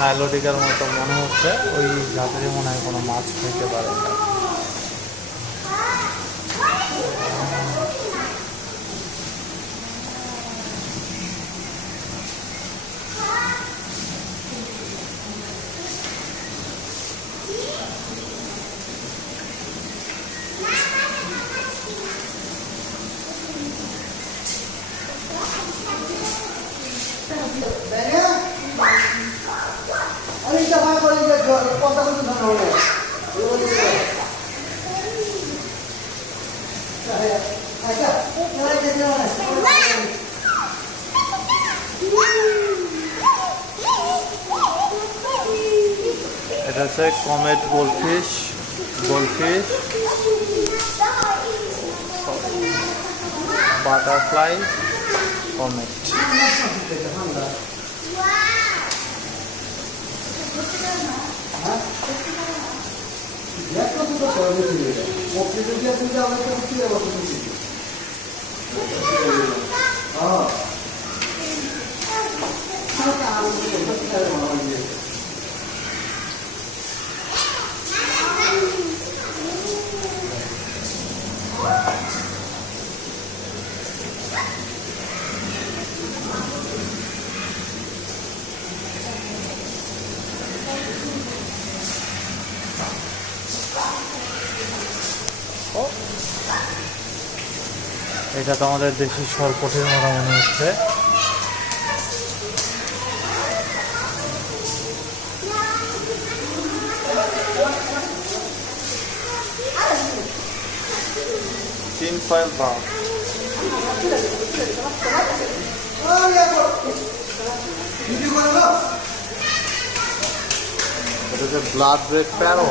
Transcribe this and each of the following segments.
নাইলোটিকার মতো মনে হচ্ছে, ওই জাতেরই মনে হয় কোনো মাছ হইতে পারে। এটা হচ্ছে কমেট গোল্ডফিশ, বাটারফ্লাই, কমেট। এটা তো আমাদের দেশি সরপটির মতো মনে হচ্ছে। তিন ফাইল পাও। এটা হচ্ছে ব্লাড রেড প্যারো।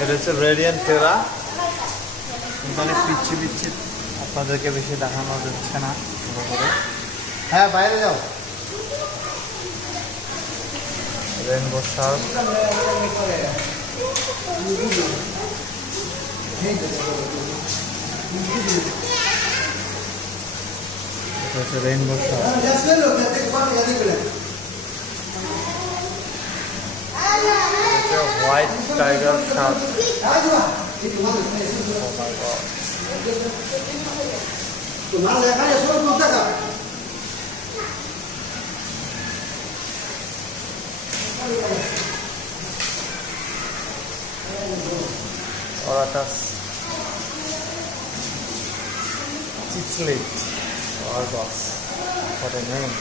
এটা হচ্ছে রেডিয়েন্ট টেরা। এখানে পিচ্ছি পিচ্ছি আপনাদেরকে বেশি দেখানো যাচ্ছে না। হ্যাঁ, বাইরে যাও। Rainbow Shark, rainbow Shark, white tiger Shark. Oratus, Cichlid, Argos, what a name.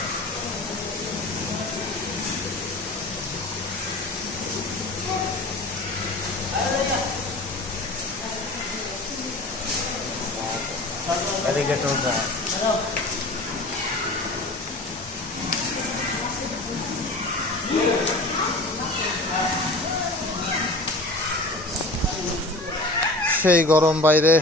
Alligator crab. সেই গরম বাইরে